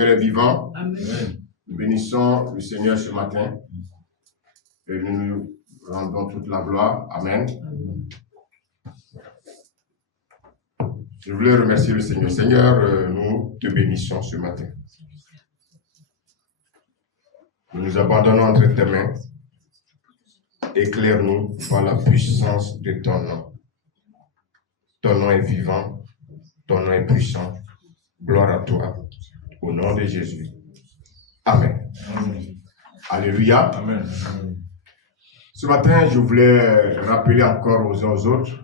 Seigneur est vivant. Amen. Nous bénissons le Seigneur ce matin. Et nous nous rendons toute la gloire. Amen. Amen. Je voulais remercier le Seigneur. Seigneur, nous te bénissons ce matin. Nous nous abandonnons entre tes mains. Éclaire-nous par la puissance de ton nom. Ton nom est vivant, ton nom est puissant. Gloire à toi, au nom de Jésus. Amen. Amen. Alléluia. Amen. Ce matin, je voulais rappeler encore aux uns aux autres,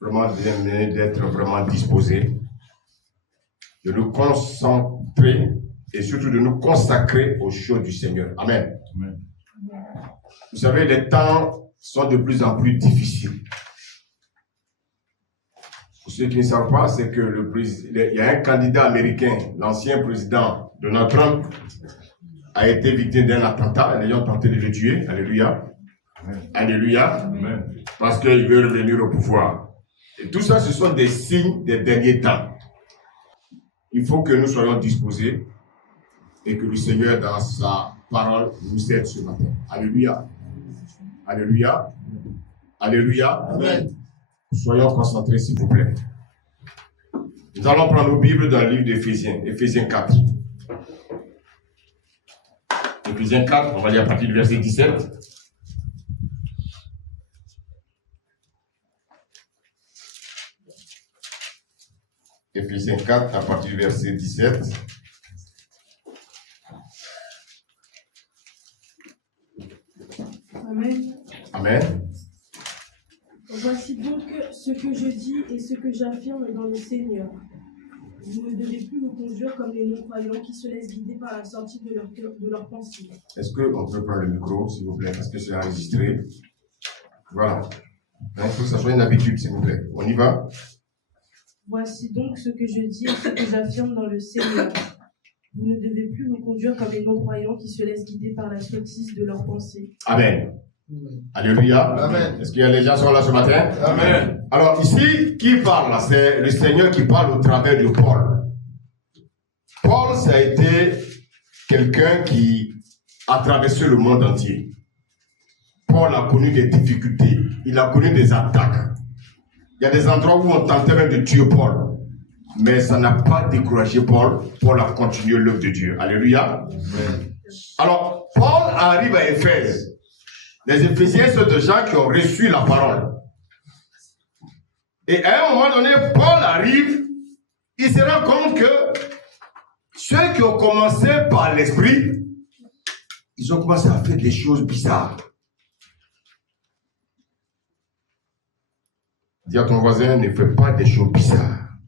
vraiment d'être vraiment disposés, de nous concentrer et surtout de nous consacrer aux choses du Seigneur. Amen. Amen. Vous savez, les temps sont de plus en plus difficiles. Pour ceux qui ne savent pas, c'est que il y a un candidat américain, l'ancien président Donald Trump, a été victime d'un attentat. Les gens ont tenté de le tuer. Alléluia. Amen. Alléluia. Amen. Parce qu'il veut revenir au pouvoir. Et tout ça, ce sont des signes des derniers temps. Il faut que nous soyons disposés et que le Seigneur, dans sa parole, nous aide ce matin. Alléluia. Alléluia. Alléluia. Amen. Soyons concentrés, s'il vous plaît. Nous allons prendre nos Bibles dans le livre d'Éphésiens, Éphésiens 4. Éphésiens 4, on va lire à partir du verset 17. Éphésiens 4, à partir du verset 17. Amen. Amen. Voici donc ce que je dis et ce que j'affirme dans le Seigneur. Vous ne devez plus vous conduire comme les non-croyants qui se laissent guider par la sortie de leur cœur, de leur pensée. Est-ce qu'on peut prendre le micro, s'il vous plaît, parce que c'est enregistré. Voilà. Donc, il faut que ça soit une habitude, s'il vous plaît. On y va? Voici donc ce que je dis et ce que j'affirme dans le Seigneur. Vous ne devez plus vous conduire comme les non-croyants qui se laissent guider par la sottise de leur pensée. Amen. Alléluia. Amen. Est-ce qu'il y a des gens qui sont là ce matin? Amen. Alors ici, qui parle là? C'est le Seigneur qui parle au travers de Paul. Paul, ça a été quelqu'un qui a traversé le monde entier. Paul a connu des difficultés. Il a connu des attaques. Il y a des endroits où on tentait même de tuer Paul. Mais ça n'a pas découragé Paul. Paul a continué l'œuvre de Dieu. Alléluia. Amen. Alors, Paul arrive à Éphèse. Les Éphésiens sont des gens qui ont reçu la parole. Et à un moment donné, Paul arrive, il se rend compte que ceux qui ont commencé par l'esprit, ils ont commencé à faire des choses bizarres. Dis à ton voisin, ne fais pas des choses bizarres.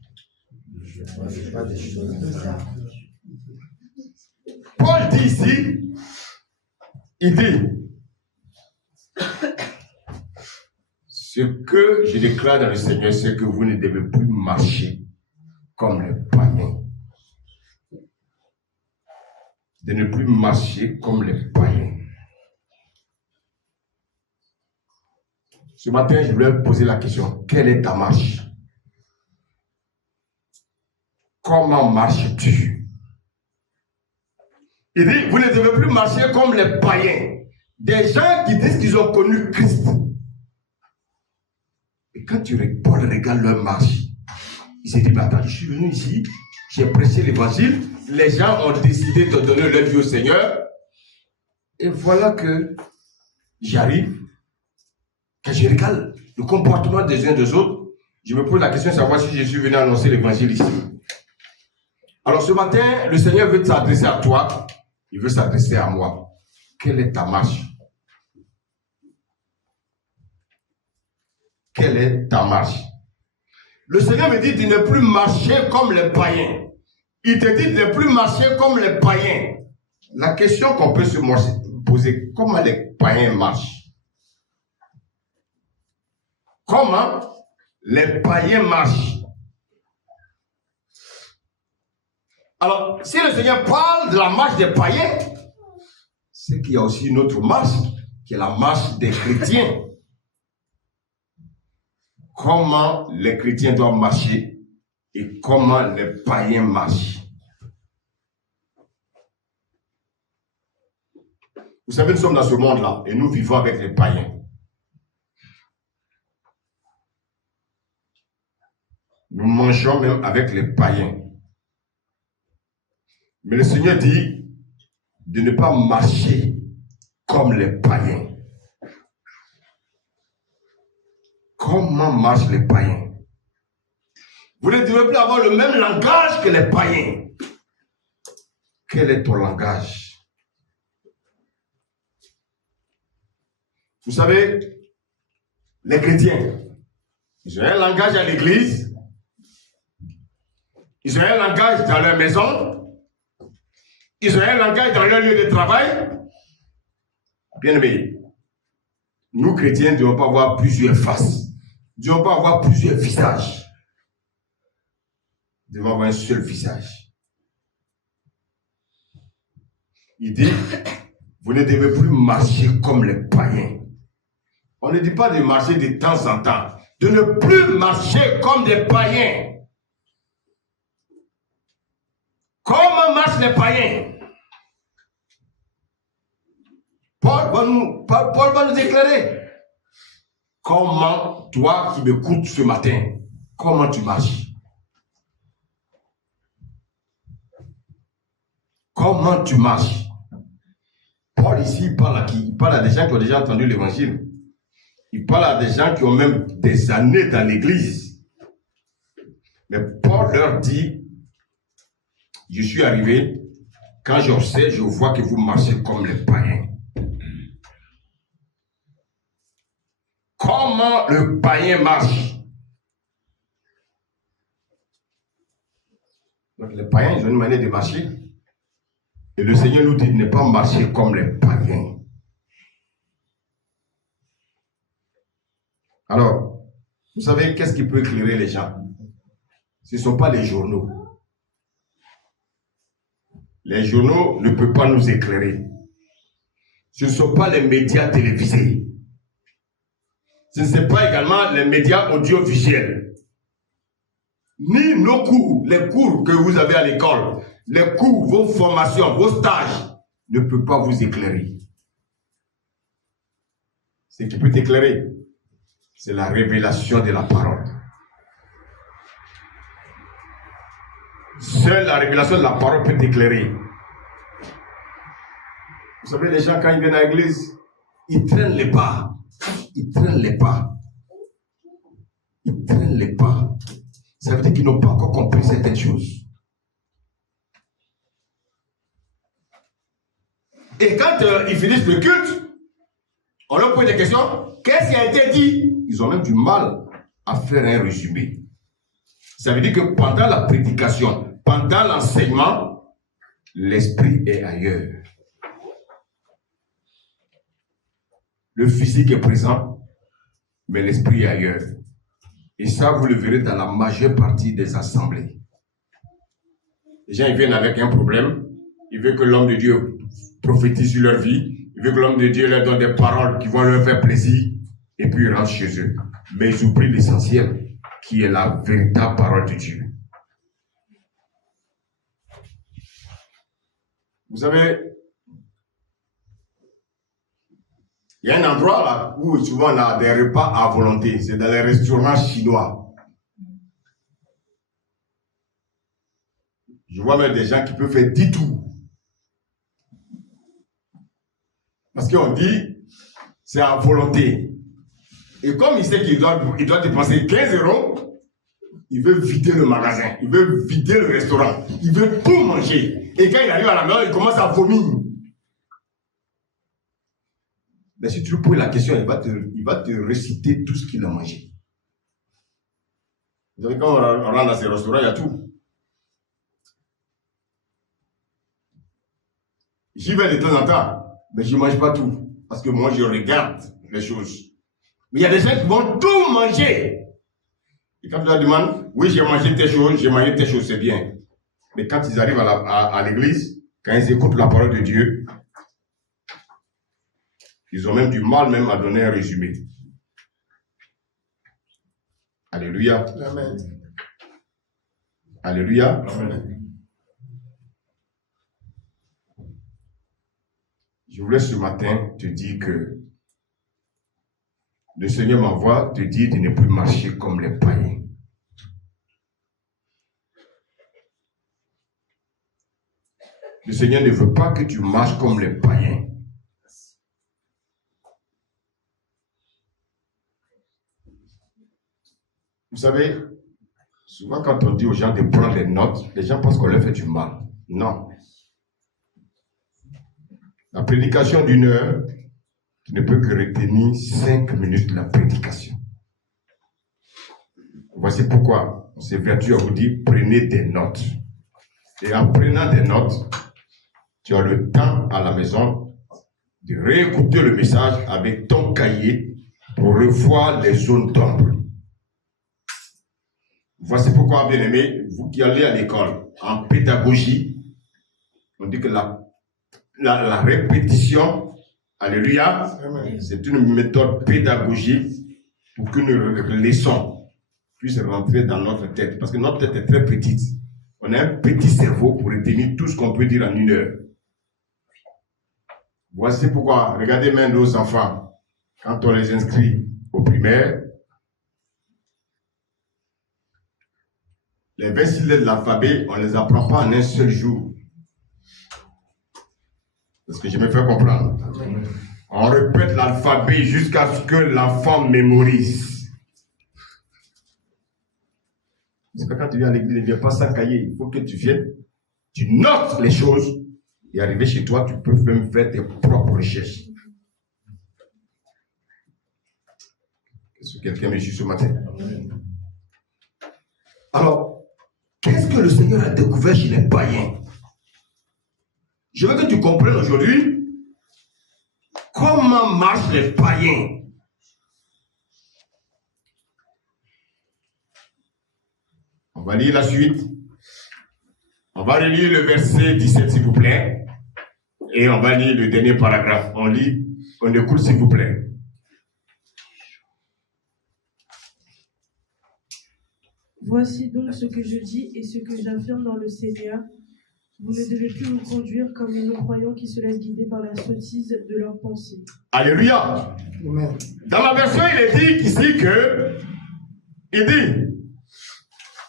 Paul dit ici, il dit, ce que je déclare dans le Seigneur, c'est que vous ne devez plus marcher comme les païens. De ne plus marcher comme les païens. Ce matin, je voulais poser la question, quelle est ta marche? Comment marches-tu? Il dit, vous ne devez plus marcher comme les païens. Des gens qui disent qu'ils ont connu Christ. Et quand Paul regarde leur marche, il s'est dit, mais attends, je suis venu ici, j'ai prêché l'évangile, les gens ont décidé de donner leur vie au Seigneur, et voilà que j'arrive, quand je regarde le comportement des uns des autres, je me pose la question de savoir si je suis venu annoncer l'évangile ici. Alors ce matin, le Seigneur veut s'adresser à toi, il veut s'adresser à moi. Quelle est ta marche? Quelle est ta marche? Le Seigneur me dit de ne plus marcher comme les païens. Il te dit de ne plus marcher comme les païens. La question qu'on peut se poser, comment les païens marchent? Comment les païens marchent? Alors, si le Seigneur parle de la marche des païens, c'est qu'il y a aussi une autre marche, qui est la marche des chrétiens. Comment les chrétiens doivent marcher et comment les païens marchent. Vous savez, nous sommes dans ce monde-là et nous vivons avec les païens. Nous mangeons même avec les païens. Mais le Seigneur dit de ne pas marcher comme les païens. Comment marchent les païens? Vous ne devez plus avoir le même langage que les païens. Quel est ton langage? Vous savez, les chrétiens, ils ont un langage à l'église, ils ont un langage dans leur maison, ils ont un langage dans leur lieu de travail. Bien aimé, nous chrétiens ne devons pas avoir plusieurs faces, nous ne devons pas avoir plusieurs visages. Nous devons avoir un seul visage. Il dit, vous ne devez plus marcher comme les païens. On ne dit pas de marcher de temps en temps, de ne plus marcher comme des païens. Comment marchent les païens? Paul va nous éclairer. Comment, toi qui m'écoutes ce matin, comment tu marches? Comment tu marches? Paul ici, il parle à qui? Il parle à des gens qui ont déjà entendu l'évangile. Il parle à des gens qui ont même des années dans l'église. Mais Paul leur dit, je suis arrivé, quand j'observe, je vois que vous marchez comme les païens. Comment le païen marche? Donc les païens, ils ont une manière de marcher. Et le Seigneur nous dit de ne pas marcher comme les païens. Alors, vous savez, qu'est-ce qui peut éclairer les gens? Ce ne sont pas les journaux. Les journaux ne peuvent pas nous éclairer. Ce ne sont pas les médias télévisés. Ce ne sont pas également les médias audiovisuels. Ni nos cours, les cours que vous avez à l'école, les cours, vos formations, vos stages, ne peuvent pas vous éclairer. Ce qui peut t'éclairer, c'est la révélation de la parole. Seule la révélation de la parole peut t'éclairer. Vous savez, les gens, quand ils viennent à l'église, ils traînent les pas. Ils traînent les pas. Ils traînent les pas. Ça veut dire qu'ils n'ont pas encore compris certaines choses. Et quand ils finissent le culte, on leur pose des questions. Qu'est-ce qui a été dit? Ils ont même du mal à faire un résumé. Ça veut dire que pendant la prédication, pendant l'enseignement, l'esprit est ailleurs. Le physique est présent, mais l'esprit est ailleurs. Et ça, vous le verrez dans la majeure partie des assemblées. Les gens ils viennent avec un problème. Ils veulent que l'homme de Dieu prophétise sur leur vie. Ils veulent que l'homme de Dieu leur donne des paroles qui vont leur faire plaisir. Et puis ils rentrent chez eux. Mais ils oublient l'essentiel, qui est la véritable parole de Dieu. Vous savez, il y a un endroit là où souvent on a des repas à volonté. C'est dans les restaurants chinois. Je vois même des gens qui peuvent faire 10 tours. Parce qu'on dit, c'est à volonté. Et comme il sait qu'il doit dépenser 15 €, il veut vider le magasin, il veut vider le restaurant, il veut tout manger. Et quand il arrive à la maison, il commence à vomir. Mais si tu lui poses la question, il va te réciter tout ce qu'il a mangé. Vous savez, quand on rentre dans ces restaurants, il y a tout. J'y vais de temps en temps, mais je ne mange pas tout. Parce que moi, je regarde les choses. Mais il y a des gens qui vont tout manger. Et quand tu leur demandes, oui, j'ai mangé telle chose, c'est bien. Mais quand ils arrivent à l'église, quand ils écoutent la parole de Dieu, ils ont même du mal même à donner un résumé. Alléluia. Amen. Alléluia. Amen. Je Je voulais ce matin te dire que le Seigneur m'envoie te dire de ne plus marcher comme les païens. Le Seigneur ne veut pas que tu marches comme les païens. Vous savez, souvent quand on dit aux gens de prendre les notes, les gens pensent qu'on leur fait du mal. Non. La prédication d'une heure, tu ne peux que retenir 5 minutes de la prédication. Voici pourquoi on s'évertue à vous dire, prenez des notes. Et en prenant des notes, tu as le temps à la maison de réécouter le message avec ton cahier pour revoir les zones d'ombre. Voici pourquoi, bien aimé, vous qui allez à l'école, en pédagogie, on dit que la répétition, alléluia, c'est une méthode pédagogique pour qu'une leçon puisse rentrer dans notre tête. Parce que notre tête est très petite. On a un petit cerveau pour retenir tout ce qu'on peut dire en une heure. Voici pourquoi, regardez même nos enfants, quand on les inscrit au primaire, les 26 lettres de l'alphabet, on ne les apprend pas en un seul jour. Parce que je me fais comprendre. On répète l'alphabet jusqu'à ce que l'enfant mémorise. C'est pas quand tu viens à l'église, ne viens pas sans cahier. Il faut que tu viennes, tu notes les choses, et arriver chez toi, tu peux même faire tes propres recherches. Est-ce que quelqu'un me suit ce matin? Alors, qu'est-ce que le Seigneur a découvert chez les païens? Je veux que tu comprennes aujourd'hui comment marchent les païens. On va lire la suite. On va relire le verset 17, s'il vous plaît. Et on va lire le dernier paragraphe. On lit, on écoute, s'il vous plaît. Voici donc ce que je dis et ce que j'affirme dans le Seigneur. Vous ne devez plus vous conduire comme les non-croyants qui se laissent guider par la sottise de leurs pensées. Alléluia. Amen. Dans ma version, il est dit ici que, il dit,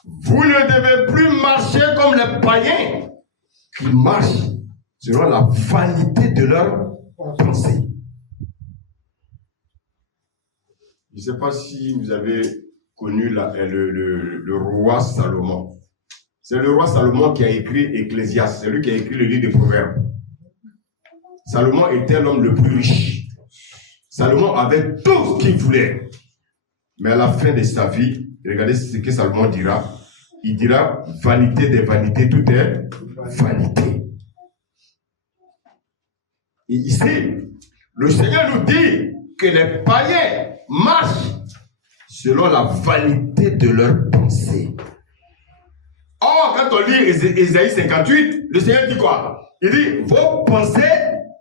vous ne devez plus marcher comme les païens qui marchent selon la vanité de leurs pensées. Je ne sais pas si vous avez connu le roi Salomon. C'est le roi Salomon qui a écrit Ecclésiaste. C'est lui qui a écrit le livre des Proverbes. Salomon était l'homme le plus riche. Salomon avait tout ce qu'il voulait. Mais à la fin de sa vie, regardez ce que Salomon dira. Il dira, vanité des vanités, tout est vanité. Et ici, le Seigneur nous dit que les païens marchent selon la vanité de leurs pensées. Or, quand on lit Ésaïe 58, le Seigneur dit quoi? Il dit, vos pensées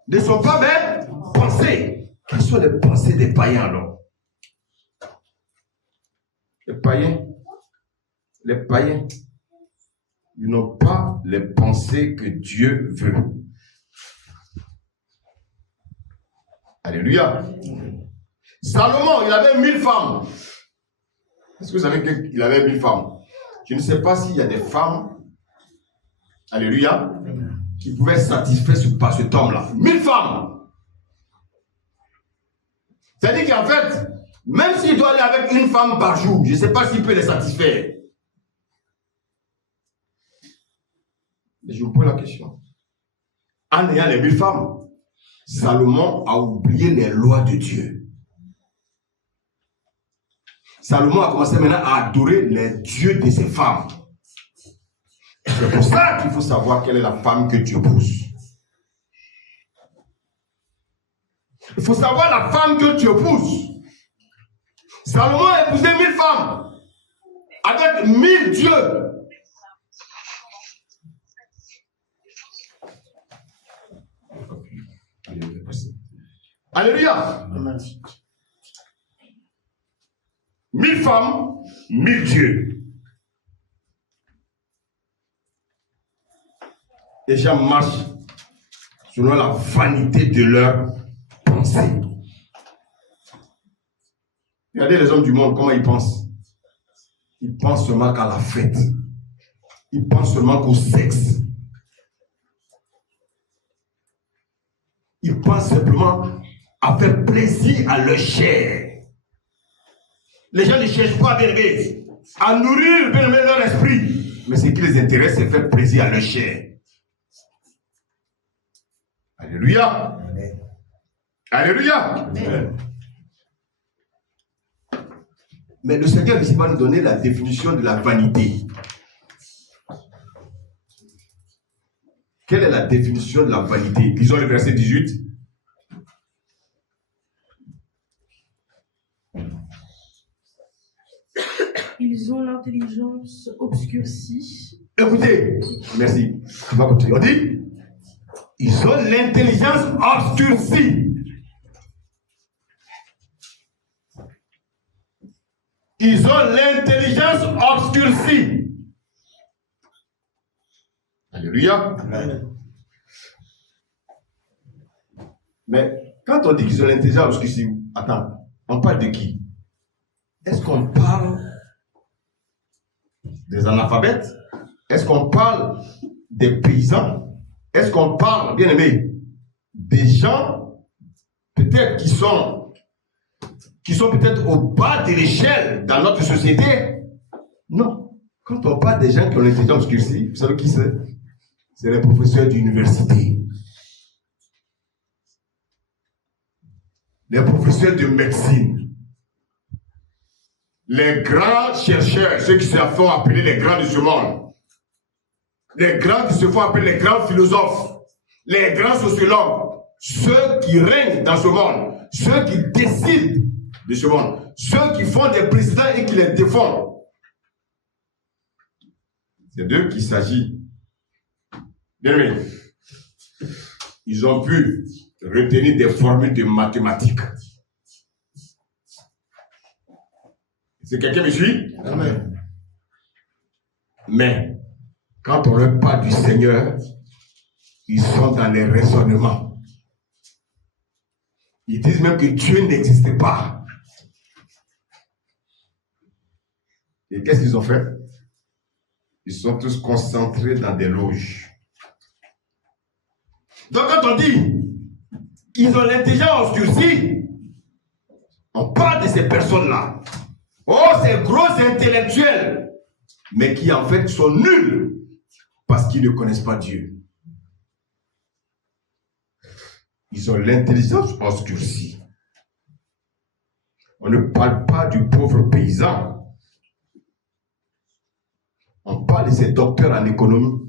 ne sont pas mes pensées. Quelles sont les pensées des païens alors? Les païens, ils n'ont pas les pensées que Dieu veut. Alléluia. Salomon, il avait 1000 femmes. Est-ce que vous savez qu'il avait 1000 femmes? Je ne sais pas s'il y a des femmes, alléluia, qui pouvaient satisfaire par cet homme-là. 1000 femmes. C'est-à-dire qu'en fait, même s'il doit aller avec une femme par jour, je ne sais pas s'il peut les satisfaire. Mais je vous pose la question. En ayant les 1000 femmes, Salomon a oublié les lois de Dieu. Salomon a commencé maintenant à adorer les dieux de ses femmes. C'est pour ça qu'il faut savoir quelle est la femme que Dieu épouse. Il faut savoir la femme que Dieu épouse. Salomon a épousé 1000 femmes avec 1000 dieux. Alléluia. 1000 femmes, 1000 dieux. Les gens marchent selon la vanité de leurs pensées. Regardez les hommes du monde, comment ils pensent. Ils pensent seulement qu'à la fête. Ils pensent seulement qu'au sexe. Ils pensent simplement à faire plaisir à leur chair. Les gens ne cherchent pas, bien aimé, à nourrir, bien aimé, leur esprit. Mais ce qui les intéresse, c'est faire plaisir à leur chair. Alléluia. Amen. Alléluia. Amen. Mais le Seigneur ici va nous donner la définition de la vanité. Quelle est la définition de la vanité? Lisons le verset 18. Ils ont l'intelligence obscurcie. Écoutez, merci. On va continuer. On dit, ils ont l'intelligence obscurcie. Ils ont l'intelligence obscurcie. Alléluia. Amen. Mais quand on dit qu'ils ont l'intelligence obscurcie, attends, on parle de qui? Est-ce qu'on parle des analphabètes? Est-ce qu'on parle des paysans? Est-ce qu'on parle, bien aimé, des gens peut-être qui sont peut-être au bas de l'échelle dans notre société? Non. Quand on parle des gens qui ont l'intelligence obscurcie, vous savez qui c'est? C'est les professeurs d'université. Les professeurs de médecine. Les grands chercheurs, ceux qui se font appeler les grands de ce monde. Les grands qui se font appeler les grands philosophes. Les grands sociologues. Ceux qui règnent dans ce monde. Ceux qui décident de ce monde. Ceux qui font des présidents et qui les défendent. C'est d'eux qu'il s'agit. Bien aimé, ils ont pu retenir des formules de mathématiques. C'est quelqu'un me suit? Amen. Mais, quand on leur parle du Seigneur, ils sont dans les raisonnements. Ils disent même que Dieu n'existe pas. Et qu'est-ce qu'ils ont fait? Ils sont tous concentrés dans des loges. Donc quand on dit qu'ils ont l'intelligence obscurcie, on parle de ces personnes-là. Oh, ces gros intellectuels, mais qui en fait sont nuls parce qu'ils ne connaissent pas Dieu. Ils ont l'intelligence obscurcie. On ne parle pas du pauvre paysan. On parle de ces docteurs en économie.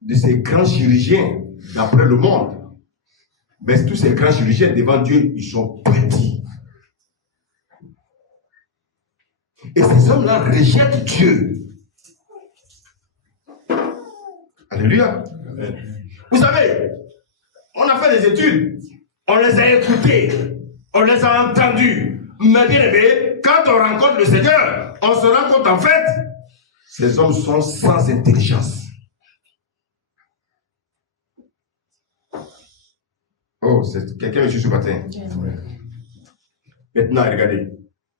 De ces grands chirurgiens d'après le monde. Mais tous ces grands chirurgiens devant Dieu, ils sont petits. Et ces hommes-là rejettent Dieu. Alléluia. Amen. Vous savez, on a fait des études, on les a écoutés, on les a entendus. Mais bien aimé, quand on rencontre le Seigneur, on se rend compte en fait, ces hommes sont sans intelligence. Oh, c'est quelqu'un me suit ce matin. Maintenant, regardez,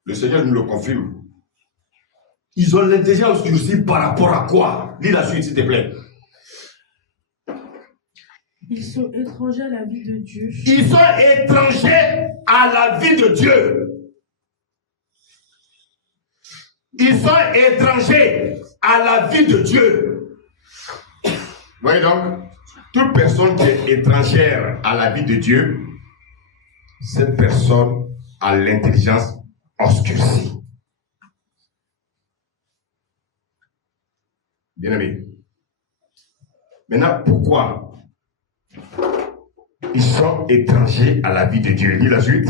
le Seigneur nous le confirme. Ils ont l'intelligence obscurcie par rapport à quoi? Lis la suite, s'il te plaît. Ils sont étrangers à la vie de Dieu. Ils sont étrangers à la vie de Dieu. Ils sont étrangers à la vie de Dieu. Voyez donc, toute personne qui est étrangère à la vie de Dieu, cette personne a l'intelligence obscurcie. Bien aimé. Maintenant, pourquoi ils sont étrangers à la vie de Dieu? Lis la suite.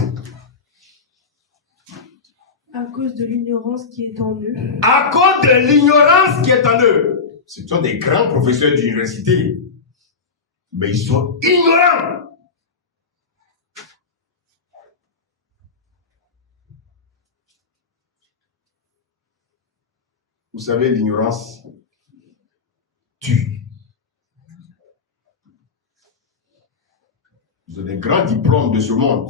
À cause de l'ignorance qui est en eux. À cause de l'ignorance qui est en eux. Ce sont des grands professeurs d'université. Mais ils sont ignorants. Vous savez, l'ignorance tue. les grands diplômes de ce monde.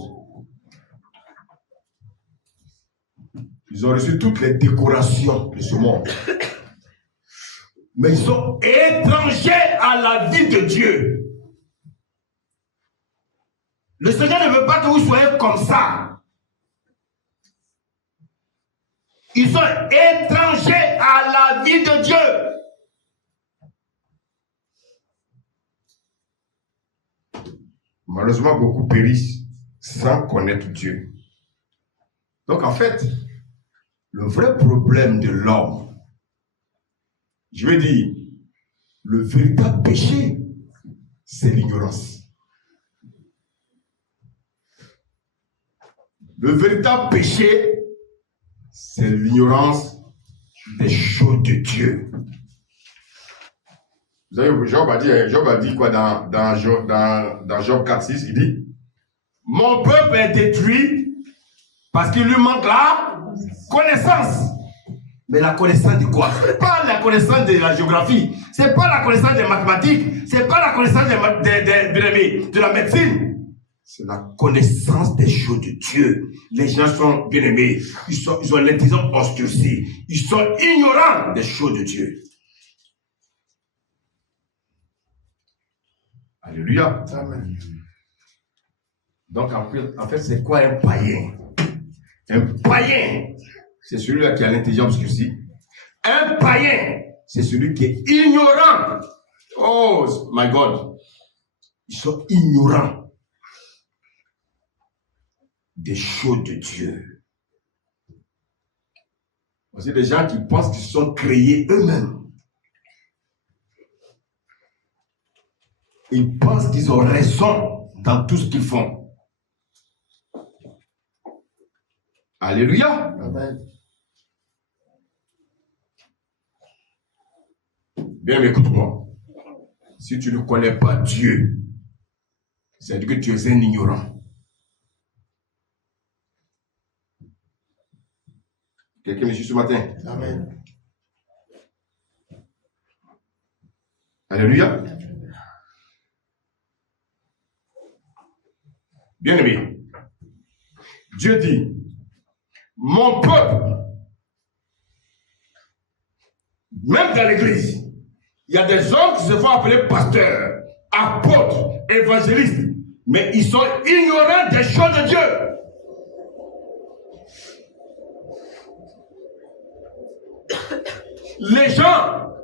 Ils ont reçu toutes les décorations de ce monde. Mais ils sont étrangers à la vie de Dieu. Le Seigneur ne veut pas que vous soyez comme ça. Ils sont étrangers à la vie de Dieu. Malheureusement, beaucoup périssent sans connaître Dieu. Donc en fait, le vrai problème de l'homme, je veux dire, le véritable péché, c'est l'ignorance. Le véritable péché, c'est l'ignorance des choses de Dieu. Vous savez, Job a dit quoi dans Job 4:6, il dit, mon peuple est détruit parce qu'il lui manque la connaissance. Mais la connaissance de quoi? Ce n'est pas la connaissance de la géographie, ce n'est pas la connaissance des mathématiques, ce n'est pas la connaissance de la médecine. C'est la connaissance des choses de Dieu. Les gens sont bien-aimés, ils ont l'intelligence obscurcie, ils sont ignorants des choses de Dieu. Alléluia. Amen. Donc en fait, c'est quoi un païen? Un païen, c'est celui-là qui a l'intelligence obscurcie. Un païen, c'est celui qui est ignorant. Oh my God. Ils sont ignorants des choses de Dieu. C'est des gens qui pensent qu'ils sont créés eux-mêmes. Ils pensent qu'ils ont raison dans tout ce qu'ils font. Alléluia. Amen. Bien, mais écoute-moi. Si tu ne connais pas Dieu, c'est-à-dire que tu es un ignorant. Quelqu'un me suit ce matin? Amen. Alléluia. Bien-aimé, Dieu dit, mon peuple, même dans l'église, il y a des hommes qui se font appeler pasteurs, apôtres, évangélistes, mais ils sont ignorants des choses de Dieu. Les gens,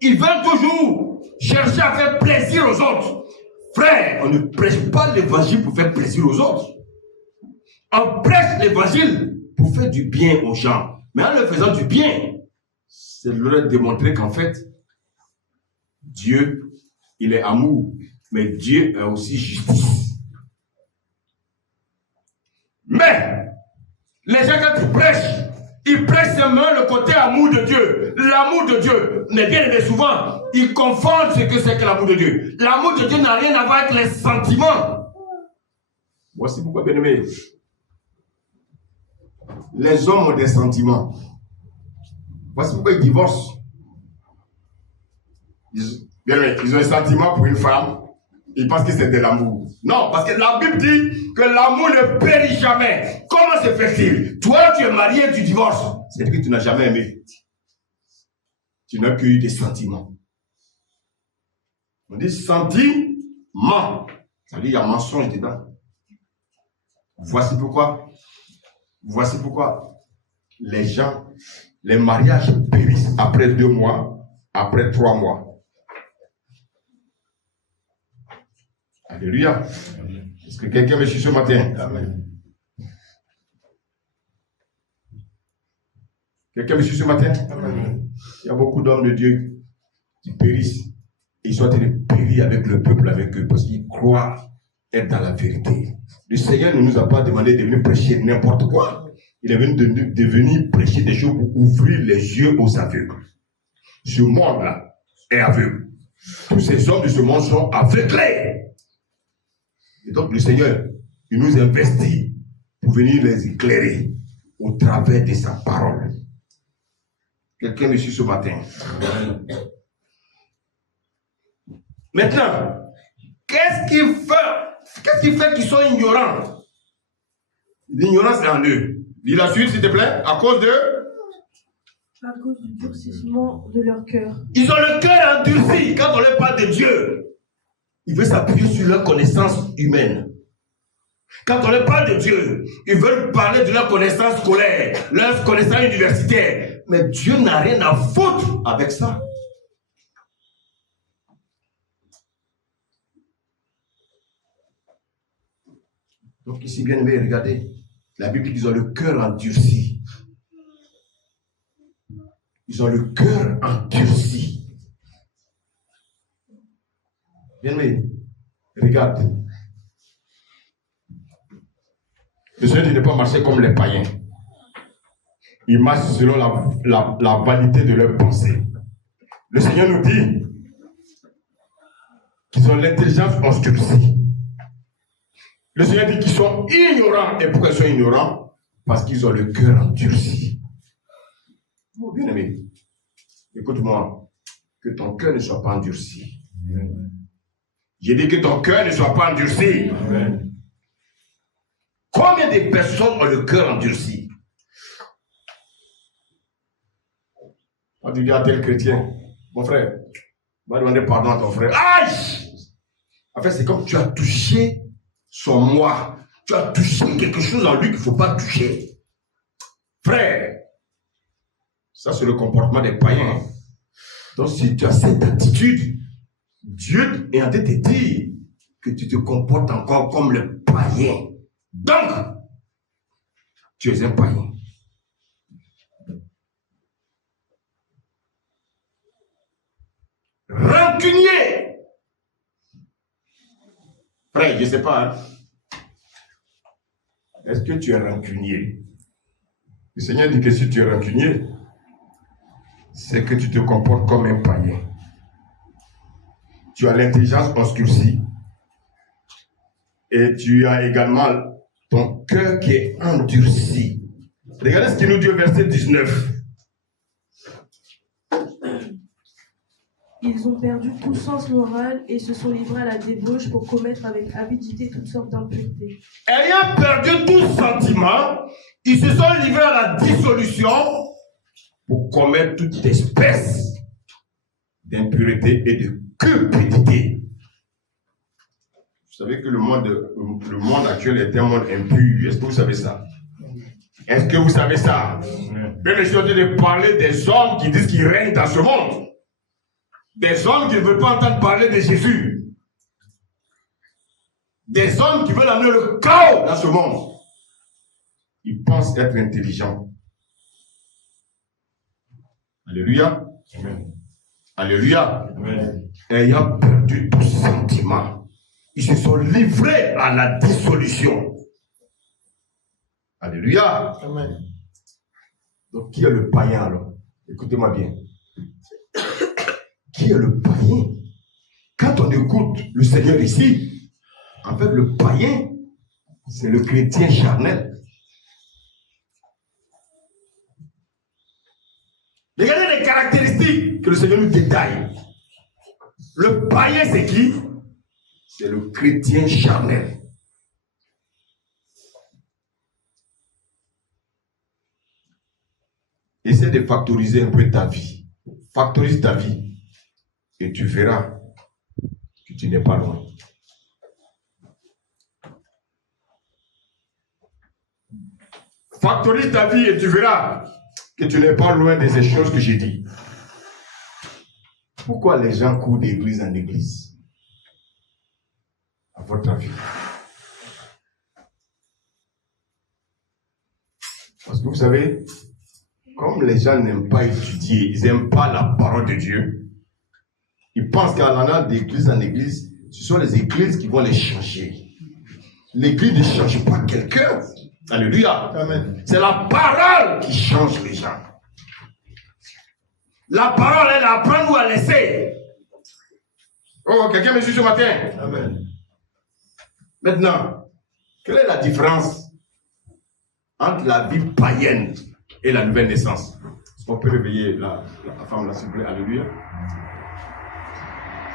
ils veulent toujours chercher à faire plaisir aux autres. Frère, on ne prêche pas l'évangile pour faire plaisir aux autres. On prêche l'évangile pour faire du bien aux gens. Mais en leur faisant du bien, c'est leur démontrer qu'en fait, Dieu, il est amour, mais Dieu est aussi justice. Mais, les gens quand ils prêchent, ils prêchent seulement le côté amour de Dieu. L'amour de Dieu. Mais bien aimé, souvent, ils confondent ce que c'est que l'amour de Dieu. L'amour de Dieu n'a rien à voir avec les sentiments. Voici pourquoi, bien aimé, les hommes ont des sentiments. Voici pourquoi ils divorcent. Bien aimé, ils ont un sentiment pour une femme. Ils pensent que c'est de l'amour. Non, parce que la Bible dit que l'amour ne périt jamais. Comment se fait-il? Toi, tu es marié et tu divorces. C'est que tu n'as jamais aimé. Tu n'as que eu des sentiments. On dit sentiment. Ça veut dire qu'il y a mensonge dedans. Voici pourquoi les gens, les mariages périssent après 2 mois, après 3 mois. Alléluia. Est-ce que quelqu'un me suit ce matin? Amen. Quelqu'un me suit ce matin? Amen. Il y a beaucoup d'hommes de Dieu qui périssent. Et ils sont en train de périr avec le peuple, avec eux, parce qu'ils croient être dans la vérité. Le Seigneur ne nous a pas demandé de venir prêcher n'importe quoi. Il est venu de venir prêcher des choses pour ouvrir les yeux aux aveugles. Ce monde-là est aveugle. Tous ces hommes de ce monde sont aveuglés. Et donc le Seigneur, il nous investit pour venir les éclairer au travers de sa parole. Quelqu'un me suit ce matin? Maintenant, qu'est-ce qui Qu'est-ce qui fait qu'ils sont ignorants? L'ignorance est en eux. Dis la suite, s'il te plaît. À cause du durcissement de leur cœur. Ils ont le cœur endurci. Quand on leur parle de Dieu, ils veulent s'appuyer sur leur connaissance humaine. Quand on leur parle de Dieu, ils veulent parler de leur connaissance scolaire, leur connaissance universitaire. Mais Dieu n'a rien à foutre avec ça. Donc ici, bien aimé, regardez. La Bible dit qu'ils ont le cœur endurci. Ils ont le cœur endurci. Bien aimé, regarde. Le Seigneur dit de ne pas marcher comme les païens. Ils marchent selon la vanité de leurs pensées. Le Seigneur nous dit qu'ils ont l'intelligence obscurcie. Le Seigneur dit qu'ils sont ignorants. Et pourquoi ils sont ignorants? Parce qu'ils ont le cœur endurci. Bon, bien aimé, écoute-moi, que ton cœur ne soit pas endurci. J'ai dit que ton cœur ne soit pas endurci. Amen. Combien de personnes ont le cœur endurci? Quand tu dis à tel chrétien, mon frère, va demander pardon à ton frère. Aïe! En fait, c'est comme tu as touché son moi. Tu as touché quelque chose en lui qu'il ne faut pas toucher. Frère, ça c'est le comportement des païens. Donc si tu as cette attitude, Dieu est en train de te dire que tu te comportes encore comme le païen. Donc, tu es un païen. Rancunier. Frère, je ne sais pas. Hein? Est-ce que tu es rancunier? Le Seigneur dit que si tu es rancunier, c'est que tu te comportes comme un païen. Tu as l'intelligence obscurcie. Et tu as également ton cœur qui est endurci. Regardez ce qu'il nous dit au verset 19. Ils ont perdu tout sens moral et se sont livrés à la débauche pour commettre avec avidité toutes sortes d'impuretés. Ayant perdu tout sentiment, ils se sont livrés à la dissolution pour commettre toute espèce d'impureté et de cupidité. Vous savez que le monde actuel est un monde impur. Est-ce que vous savez ça? Est-ce que vous savez ça? Mais je suis en train de parler des hommes qui disent qu'ils règnent dans ce monde. Des hommes qui ne veulent pas entendre parler de Jésus. Des hommes qui veulent amener le chaos dans ce monde. Ils pensent être intelligents. Alléluia. Amen. Alléluia. Amen. Ayant perdu tout sentiment, ils se sont livrés à la dissolution. Alléluia. Amen. Donc, qui est le païen alors? Écoutez-moi bien. Qui est le païen? Quand on écoute le Seigneur ici, en fait, le païen, c'est le chrétien charnel. Regardez les caractéristiques que le Seigneur nous détaille. Le païen, c'est qui? C'est le chrétien charnel. Essaie de factoriser un peu ta vie. Factorise ta vie. Et tu verras que tu n'es pas loin. Factorise ta vie et tu verras que tu n'es pas loin de ces choses que j'ai dit. Pourquoi les gens courent d'église en église? À votre avis? Parce que vous savez, comme les gens n'aiment pas étudier, ils n'aiment pas la parole de Dieu, ils pensent qu'en allant d'église en église, ce sont les églises qui vont les changer. L'église ne change pas quelqu'un. Alléluia. Amen. C'est la parole qui change les gens. La parole, elle apprend ou à laisser. Oh, quelqu'un me suit ce matin? Amen. Maintenant, quelle est la différence entre la vie païenne et la nouvelle naissance? Est-ce qu'on peut réveiller la femme là, s'il vous plaît? Alléluia.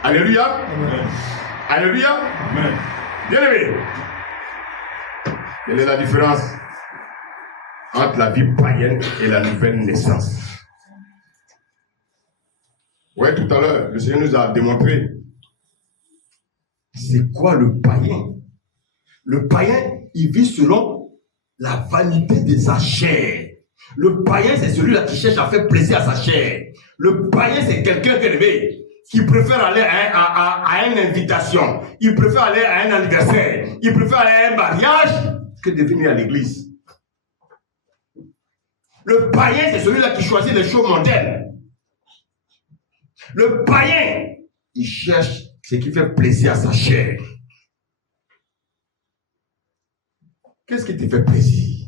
Alléluia. Amen. Alléluia. Amen. Bien-aimé, quelle est la différence entre la vie païenne et la nouvelle naissance? Oui, tout à l'heure, le Seigneur nous a démontré c'est quoi le païen. Le païen, il vit selon la vanité de sa chair. Le païen, c'est celui-là qui cherche à faire plaisir à sa chair. Le païen, c'est quelqu'un qui préfère aller à une invitation. Il préfère aller à un anniversaire. Il préfère aller à un mariage que de venir à l'église. Le païen, c'est celui-là qui choisit les choses mondaines. Le païen, il cherche ce qui fait plaisir à sa chair. Qu'est-ce qui te fait plaisir?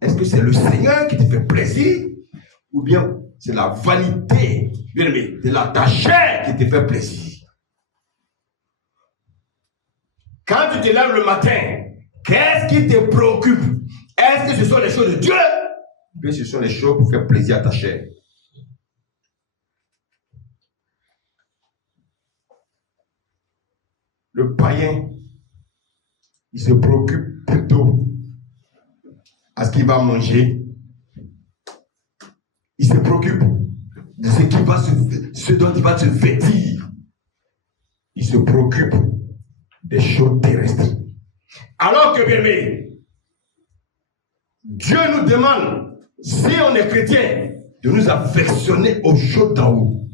Est-ce que c'est le Seigneur qui te fait plaisir? Ou bien c'est la vanité, bien aimé, de ta chair qui te fait plaisir? Quand tu te lèves le matin, qu'est-ce qui te préoccupe? Est-ce que ce sont les choses de Dieu? Ou bien ce sont les choses pour faire plaisir à ta chair? Le païen, il se préoccupe plutôt à ce qu'il va manger. Il se préoccupe de ce dont il va se vêtir. Il se préoccupe des choses terrestres. Alors que, bien aimé, Dieu nous demande, si on est chrétien, de nous affectionner aux choses d'en haut.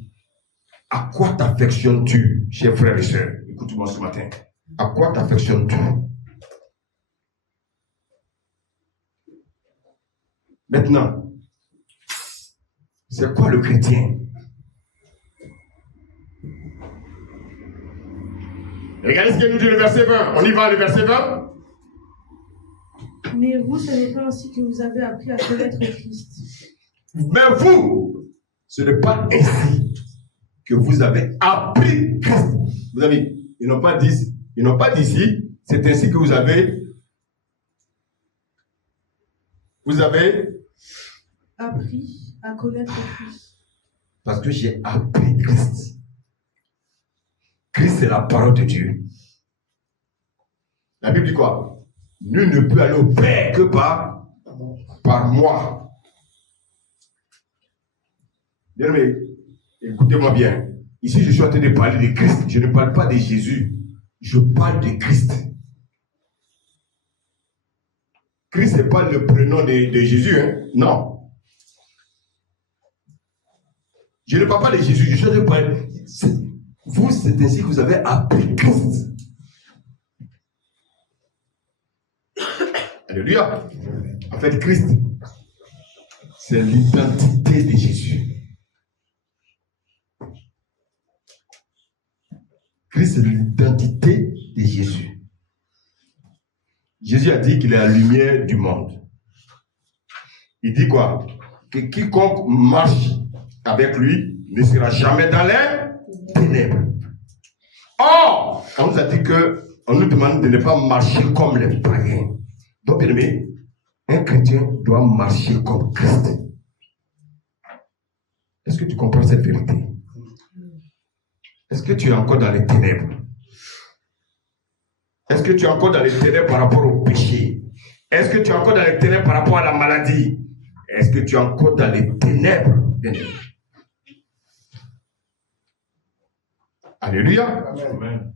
À quoi t'affectionnes-tu, chers frères et sœurs? Écoute-moi ce matin. À quoi t'affectionnes-tu? Maintenant, c'est quoi le chrétien? Regardez ce qu'il nous dit le verset 20. On y va, le verset 20. Mais vous, ce n'est pas ainsi que vous avez appris à connaître Christ. Mais vous, ce n'est pas ainsi que vous avez appris Christ. Vous avez, ils n'ont pas dit ici, c'est ainsi que vous avez appris à connaître Christ. Parce que j'ai appris Christ. Christ, c'est la parole de Dieu. La Bible dit quoi? Nul ne peut aller au Père que par moi. Bien aimé, écoutez-moi bien. Ici, je suis en train de parler de Christ. Je ne parle pas de Jésus. Je parle de Christ. Christ, ce n'est pas le prénom de Jésus. Hein? Non. Je ne parle pas de Jésus. Je suis en train de parler. Vous, c'est ainsi que vous avez appris Christ. Alléluia. En fait, Christ, c'est l'identité de Jésus. Christ, c'est l'identité de Jésus. Jésus a dit qu'il est la lumière du monde. Il dit quoi? Que quiconque marche avec lui ne sera jamais dans les ténèbres. Or, on nous a dit on nous demande de ne pas marcher comme les païens. Donc, bien aimé, un chrétien doit marcher comme Christ. Est-ce que tu comprends cette vérité? Est-ce que tu es encore dans les ténèbres? Est-ce que tu es encore dans les ténèbres par rapport au péché? Est-ce que tu es encore dans les ténèbres par rapport à la maladie? Est-ce que tu es encore dans les ténèbres? Alléluia. Amen.